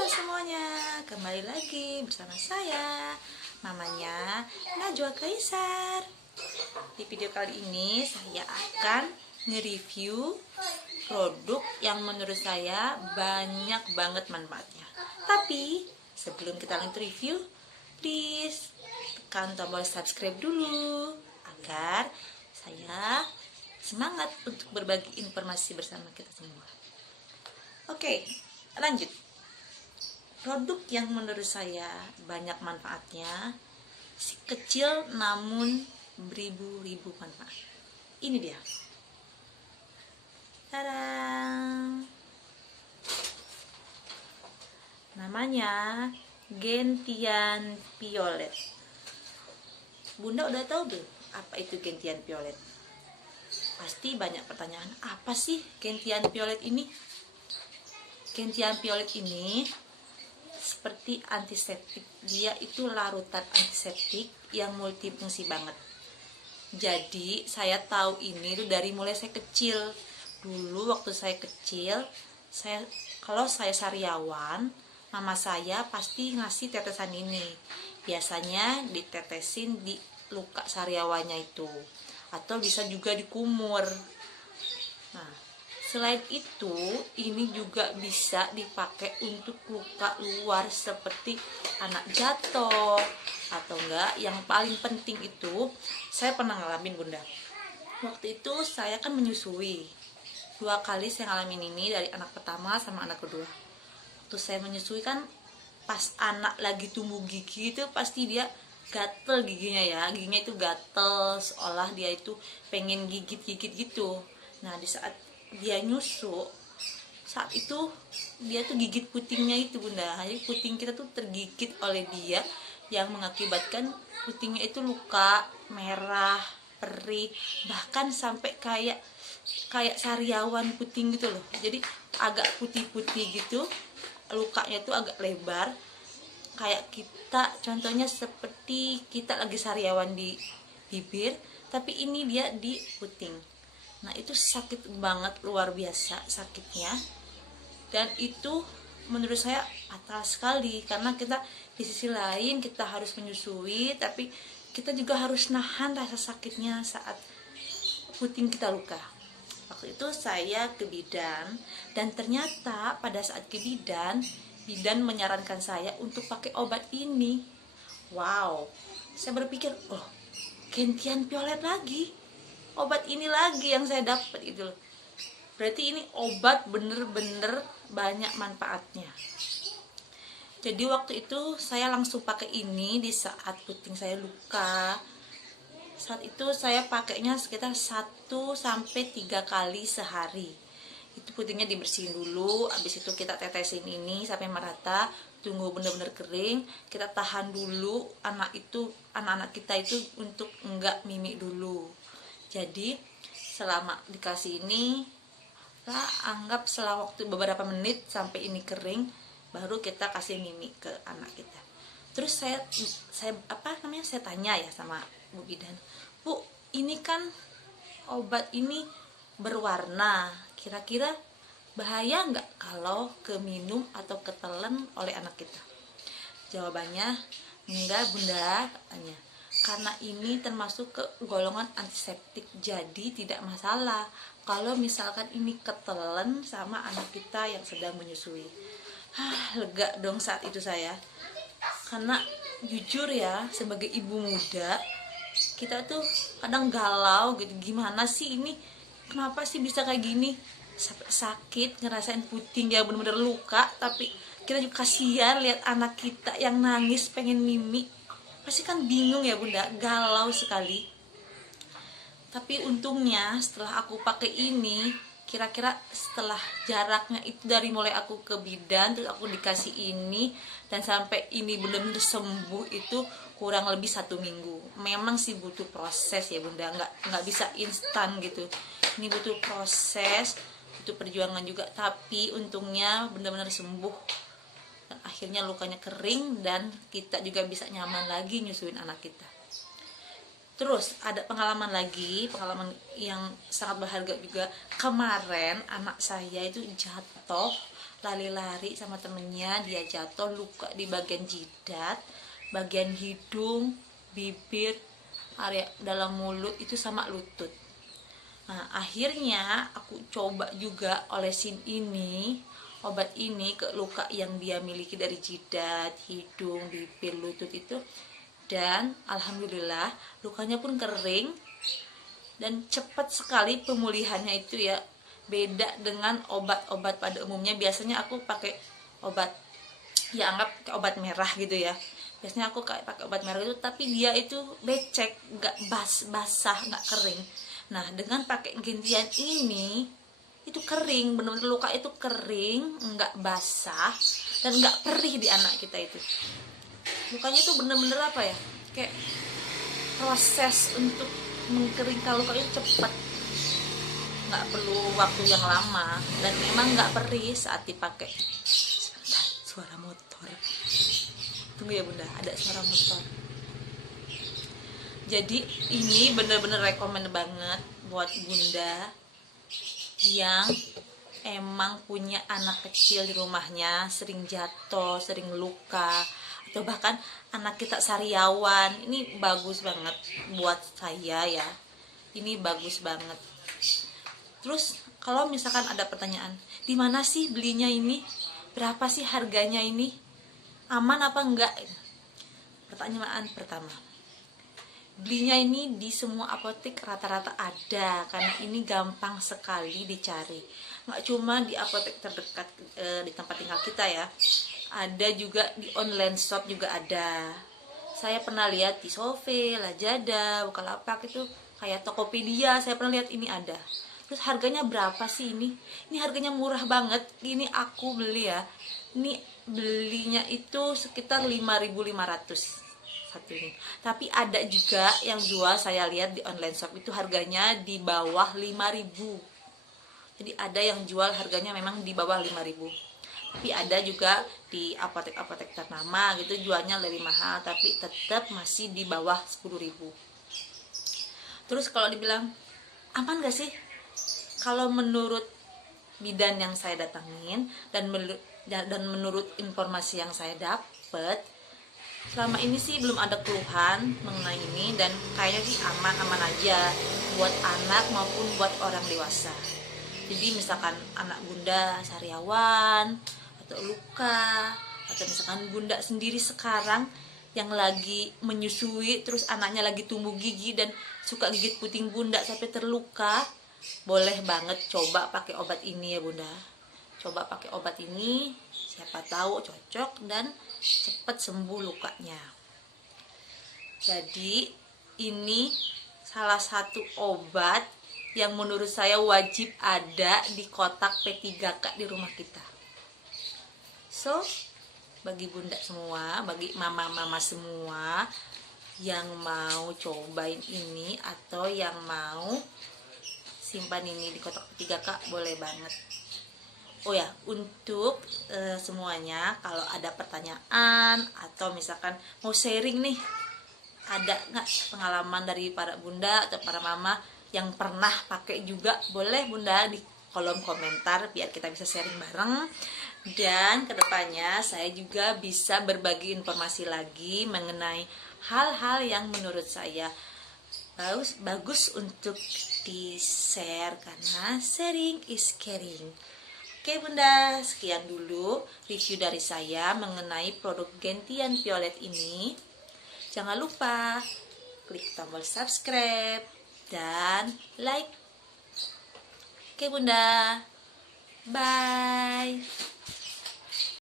Halo semuanya, kembali lagi bersama saya, mamanya Najwa Kaisar. Di video kali ini saya akan nge-review produk yang menurut saya banyak banget manfaatnya. Tapi sebelum kita lanjut review, please tekan tombol subscribe dulu agar saya semangat untuk berbagi informasi bersama kita semua. Oke, lanjut. Produk yang menurut saya banyak manfaatnya, kecil namun beribu-ribu manfaat. Ini dia. Tadang. Namanya Gentian Violet. Bunda udah tahu belum apa itu Gentian Violet? Pasti banyak pertanyaan, apa sih Gentian Violet ini? Gentian Violet ini seperti antiseptik. Dia itu larutan antiseptik yang multifungsi banget. Jadi saya tahu ini tuh dari mulai saya kecil. Dulu waktu saya kecil, kalau saya sariawan, mama saya pasti ngasih tetesan ini. Biasanya ditetesin di luka sariawannya itu, atau bisa juga di kumur. Nah, selain itu, ini juga bisa dipakai untuk luka luar seperti anak jatuh atau enggak. Yang paling penting itu, saya pernah ngalamin bunda. Waktu itu saya kan menyusui. 2 kali saya ngalamin ini, dari anak pertama sama anak kedua. Waktu saya menyusui kan pas anak lagi tumbuh gigi itu pasti dia gatel giginya ya. Giginya itu gatel, seolah dia itu pengen gigit-gigit gitu. Nah, di saat dia nyusu, saat itu dia tuh gigit putingnya itu bunda. Jadi puting kita tuh tergigit oleh dia, yang mengakibatkan putingnya itu luka, merah, perih, bahkan sampai kayak sariawan puting gitu loh. Jadi agak putih-putih gitu, lukanya tuh agak lebar, kayak kita, contohnya seperti kita lagi sariawan di bibir, tapi ini dia di puting. Nah, itu sakit banget, luar biasa sakitnya. Dan itu menurut saya fatal sekali, karena kita di sisi lain kita harus menyusui, tapi kita juga harus nahan rasa sakitnya saat puting kita luka. Waktu itu saya ke bidan, dan ternyata pada saat ke bidan menyarankan saya untuk pakai obat ini. Wow, saya berpikir, oh, Gentian Violet lagi, obat ini lagi yang saya dapat itu loh. Berarti ini obat bener-bener banyak manfaatnya. Jadi waktu itu saya langsung pakai ini di saat puting saya luka. Saat itu saya pakainya sekitar 1-3 kali sehari. Itu putingnya dibersihin dulu, habis itu kita tetesin ini sampai merata, tunggu bener-bener kering, kita tahan dulu anak-anak kita itu untuk enggak mimik dulu. Jadi selama dikasih ini lah, anggap setelah waktu beberapa menit sampai ini kering, baru kita kasih mimik ke anak kita. Terus saya tanya ya sama Bu Bidan, Bu, ini kan obat ini berwarna, kira-kira bahaya nggak kalau keminum atau ketelan oleh anak kita? Jawabannya, enggak bunda, katanya, karena ini termasuk ke golongan antiseptik, jadi tidak masalah kalau misalkan ini ketelan sama anak kita yang sedang menyusui. Lega dong saat itu saya, karena jujur ya, sebagai ibu muda kita tuh kadang galau gitu, gimana sih ini, kenapa sih bisa kayak gini, sampai sakit, ngerasain puting ya bener-bener luka, tapi kita juga kasihan lihat anak kita yang nangis pengen mimi. Pasti kan bingung ya bunda, galau sekali. Tapi untungnya setelah aku pakai ini, kira-kira setelah jaraknya itu dari mulai aku ke bidan terus aku dikasih ini dan sampai ini benar-benar sembuh itu kurang lebih 1 minggu. Memang sih butuh proses ya bunda, nggak bisa instan gitu. Ini butuh proses, butuh perjuangan juga. Tapi untungnya benar-benar sembuh dan akhirnya lukanya kering dan kita juga bisa nyaman lagi nyusuin anak kita. Terus ada pengalaman yang sangat berharga juga. Kemarin anak saya itu jatuh lari-lari sama temennya, dia jatuh, luka di bagian jidat, bagian hidung, bibir, area dalam mulut itu sama lutut. Nah, akhirnya aku coba juga olesin obat ini ke luka yang dia miliki dari jidat, hidung, bibir, lutut itu, dan alhamdulillah lukanya pun kering dan cepat sekali pemulihannya itu ya. Beda dengan obat-obat pada umumnya, biasanya aku pakai obat ya anggap kayak obat merah gitu ya. Biasanya aku kayak pakai obat merah itu, tapi dia itu becek, nggak basah, nggak kering. Nah, dengan pakai gentian ini itu kering, benar-benar luka itu kering, nggak basah dan nggak perih di anak kita itu. Lukanya itu bener-bener apa ya, kayak proses untuk mengkeringkan luka itu cepat, nggak perlu waktu yang lama, dan memang nggak perih saat dipakai. Sebentar, suara motor, tunggu ya bunda, ada suara motor. Jadi ini bener-bener rekomen banget buat bunda yang emang punya anak kecil di rumahnya, sering jatuh, sering luka, atau bahkan anak kita sariawan. Ini bagus banget buat saya ya, ini bagus banget. Terus kalau misalkan ada pertanyaan, di mana sih belinya ini, berapa sih harganya ini, aman apa enggak? Pertanyaan pertama, belinya ini di semua apotek rata-rata ada, karena ini gampang sekali dicari. Nggak cuma di apotek terdekat di tempat tinggal kita ya, ada juga di online shop juga ada. Saya pernah lihat di Shopee, Lazada, Bukalapak itu kayak Tokopedia, saya pernah lihat ini ada. Terus harganya berapa sih ini? Ini harganya murah banget. Ini aku beli ya, ini belinya itu sekitar 5.500 satu ini. Tapi ada juga yang jual, saya lihat di online shop itu harganya di bawah 5.000. Jadi ada yang jual harganya memang di bawah 5.000. Tapi ada juga di apotek-apotek ternama gitu jualnya lebih mahal, tapi tetap masih di bawah 10.000. Terus kalau dibilang aman gak sih? Kalau menurut bidan yang saya datangin dan menurut informasi yang saya dapat, selama ini sih belum ada keluhan mengenai ini, dan kayaknya sih aman-aman aja buat anak maupun buat orang dewasa. Jadi misalkan anak bunda sariawan atau luka, atau misalkan bunda sendiri sekarang yang lagi menyusui, terus anaknya lagi tumbuh gigi dan suka gigit puting bunda sampai terluka, boleh banget coba pakai obat ini ya bunda. Coba pakai obat ini, siapa tahu cocok dan cepat sembuh lukanya. Jadi ini salah satu obat yang menurut saya wajib ada di kotak P3K di rumah kita. So, bagi bunda semua, bagi mama-mama semua yang mau cobain ini atau yang mau simpan ini di kotak P3K, boleh banget. Oh ya, untuk semuanya kalau ada pertanyaan atau misalkan mau sharing nih, ada nggak pengalaman dari para bunda atau para mama yang pernah pakai juga, boleh bunda di kolom komentar biar kita bisa sharing bareng. Dan kedepannya saya juga bisa berbagi informasi lagi mengenai hal-hal yang menurut saya bagus untuk di-share, karena sharing is caring. Oke bunda, sekian dulu review dari saya mengenai produk Gentian Violet ini. Jangan lupa klik tombol subscribe dan like. Oke bunda, bye.